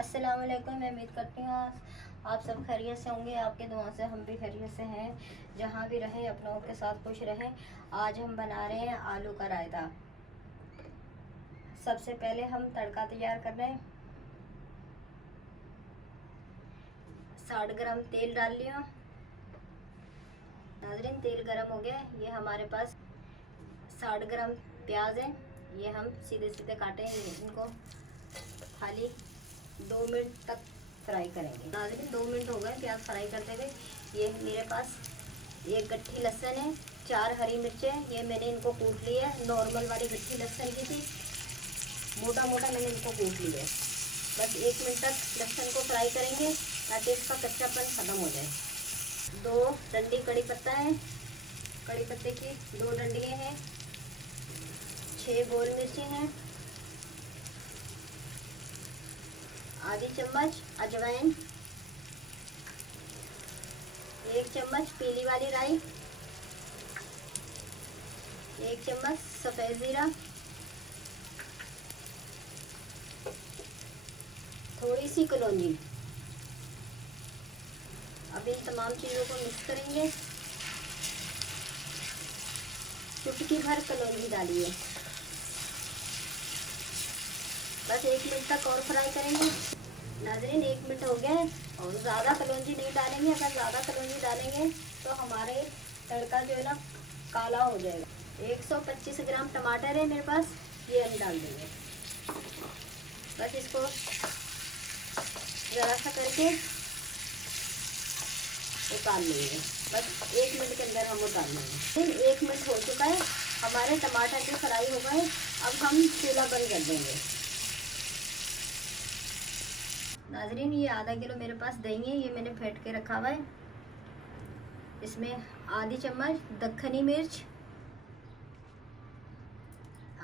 अस्सलाम वालेकुम। मैं उम्मीद करती हूँ आप सब खैरियत से होंगे। आपके दुआ से हम भी खैरियत से हैं। जहाँ भी रहें अपनों के साथ खुश रहें। आज हम बना रहे हैं आलू का रायता। सबसे पहले हम तड़का तैयार कर रहे हैं। 60 ग्राम तेल डाल लिया। नाज़रीन, तेल गरम हो गया। ये हमारे पास 60 ग्राम प्याज है। ये हम सीधे सीधे काटे हैं। इनको खाली 2 मिनट तक फ्राई करेंगे। नाज़रीन, 2 मिनट हो गए प्याज फ्राई करते हुए। ये मेरे पास एक गट्ठी लहसुन है, 4 हरी मिर्चें। ये मैंने इनको कूट लिया है। नॉर्मल वाली गट्ठी लहसुन की थी, मोटा मोटा मैंने इनको कूट लिया है। बस 1 मिनट तक लहसुन को फ्राई करेंगे ताकि इसका कच्चापन ख़त्म हो जाए। 2 डंडी कड़ी पत्ता है। कड़ी पत्ते की 2 डंडियाँ हैं। 6 गोल मिर्ची हैं। आधी चम्मच अजवाइन, 1 चम्मच पीली वाली राई, 1 चम्मच सफ़ेद ज़ीरा, थोड़ी सी कलौंजी। अब इन तमाम चीज़ों को मिक्स करेंगे। चुटकी भर कलौंजी डालिए। बस 1 मिनट तक और फ्राई करेंगे। नाज़रीन, 1 मिनट हो गया है और ज़्यादा कलौंजी नहीं डालेंगे। अगर ज़्यादा कलौंजी डालेंगे तो हमारे तड़का जो है ना काला हो जाएगा। 125 ग्राम टमाटर है मेरे पास, ये हम डाल देंगे। बस इसको ज़रा सा करके उतार लेंगे। बस 1 मिनट के अंदर हम उतार लेंगे। 1 मिनट हो चुका है, हमारे टमाटर भी फ्राई हो गए। अब हम चूल्हा बंद कर देंगे। नाज़रीन, ये आधा किलो मेरे पास दही है। ये मैंने फेंट के रखा हुआ है। इसमें आधी चम्मच दक्खनी मिर्च,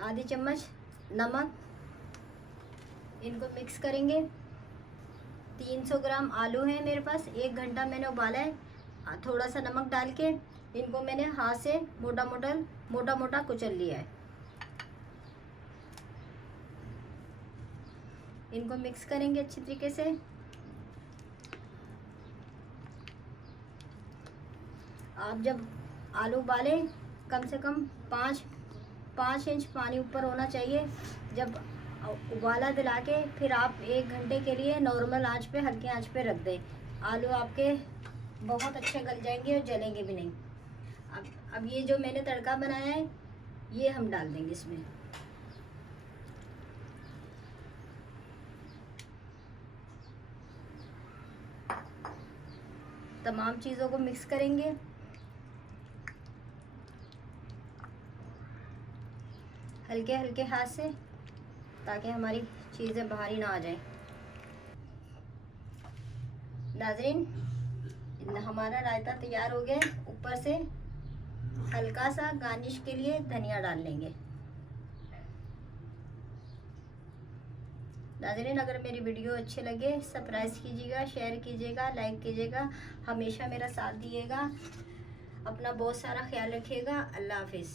आधी चम्मच नमक। इनको मिक्स करेंगे। 300 ग्राम आलू है मेरे पास, 1 घंटा मैंने उबाला है। थोड़ा सा नमक डाल के इनको मैंने हाथ से मोटा मोटा कुचल लिया है। इनको मिक्स करेंगे अच्छी तरीके से। आप जब आलू उबालें कम से कम 5 इंच पानी ऊपर होना चाहिए। जब उबाला दिला के फिर आप 1 घंटे के लिए नॉर्मल आंच पे, हल्की आंच पे रख दें। आलू आपके बहुत अच्छे गल जाएंगे और जलेंगे भी नहीं। अब ये जो मैंने तड़का बनाया है ये हम डाल देंगे इसमें। तमाम चीज़ों को मिक्स करेंगे। हल्के हल्के हाथ से, ताकि हमारी चीज़ें बाहर ही ना आ जाएं। नाज़रीन, हमारा रायता तैयार हो गया। ऊपर से हल्का सा गार्निश के लिए धनिया डाल लेंगे। नाज़रीन, अगर मेरी वीडियो अच्छे लगे सब्सक्राइब कीजिएगा, शेयर कीजिएगा, लाइक कीजिएगा। हमेशा मेरा साथ दिएगा। अपना बहुत सारा ख्याल रखिएगा। अल्लाह हाफिज़।